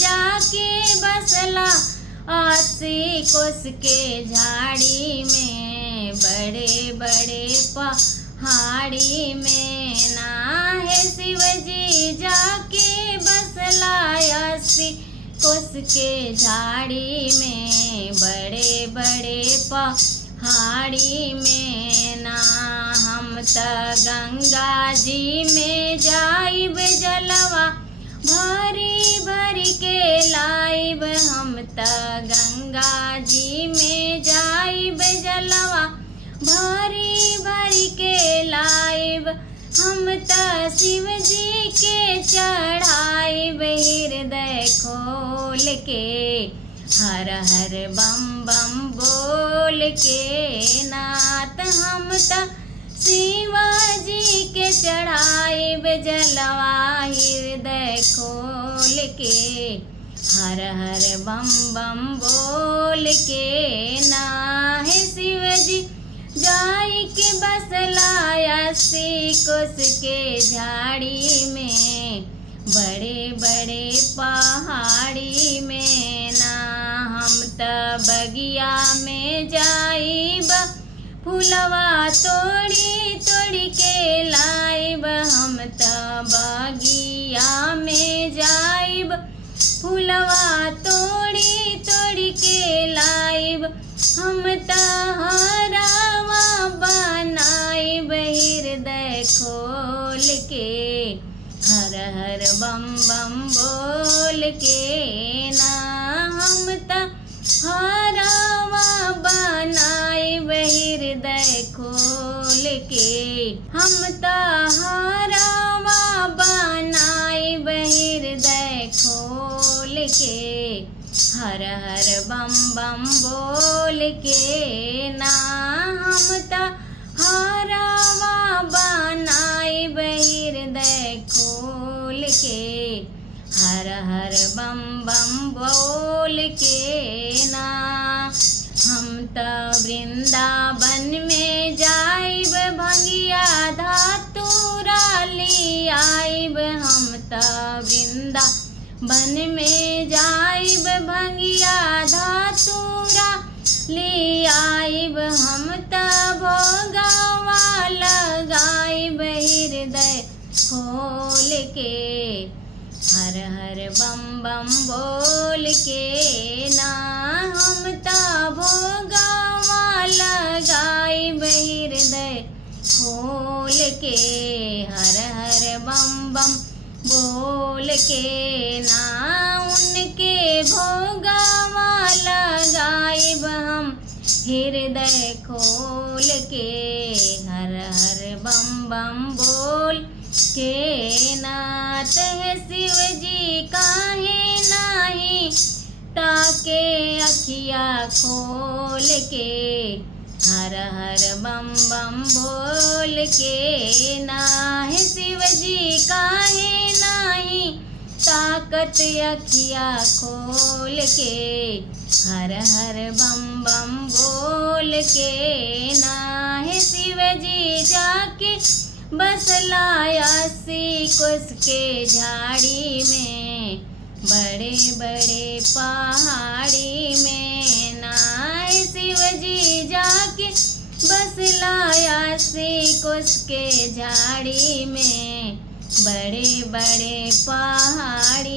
जाके बसला 80 कोस के झाड़ी में, बड़े बड़े पहाड़ी में ना है शिव जी जाके बसला 80 कोस के झाड़ी में, बड़े बड़े पहाड़ी में ना। हम त गंगा जी में जाइब जलवा भरी भरी के लाइब, हम त गंगा जी में जाइब जलवा भरी भरी के लाइब, हम त शिव जी के चढ़ाइब हृदय खोल के, हर हर बम बम बोल के नाथ। हम त शिव जी के चढ़ाइब जलवा हृदय खोल के, हर हर बम बम बोल के ना है शिव जी जाई के बसला 80 कोस के झाड़ी में, बड़े बड़े पहाड़ी में ना। हम त बगिया में जाइब फूलवा तोड़ी तोड़ी के लाइब, हम त बगिया में जाइब फूलवा तोड़ी तोड़ी के लाइब, हम त हरावा बनाइब हृदय खोल के, हर हर बम बम बोल के ना। हम त हरावा बनाइब हृदय खोल के, हम त हरावा बनाइब हृदय खोल के, हर हर बम बम बोल के ना। हम त हरावा बनाइब हृदय खोल के, हर हर बम बम बोल के ना। हम त वृंदावन में जाइब भंगिया धतूरा ले आइब, हम त वृंदावन में जाइब भंगिया धतूरा ले आइब, हम त भोगवा लगाइब हृदय खोल के, हर हर बम बम बोल के ना। हम त भोगवा लगाइब हृदय खोल के, हर हर बम बम बोल के ना। उनके भोगवा लगाइब हम हृदय खोल के, हर हर बम बम बोल के नाथ है शिव जी काहे नाही ताके अखिया खोल के, हर हर बम बम बोल के ना है शिव जी काहे नाही ताकत अखिया खोल के, हर हर बम बम बोल के ना है शिव जी जाके बसला 80 कोस के झाड़ी में, बड़े बड़े पहाड़ी में ना है शिव जी जाके बसला 80 कोस के झाड़ी में, बड़े बड़े पहाड़ी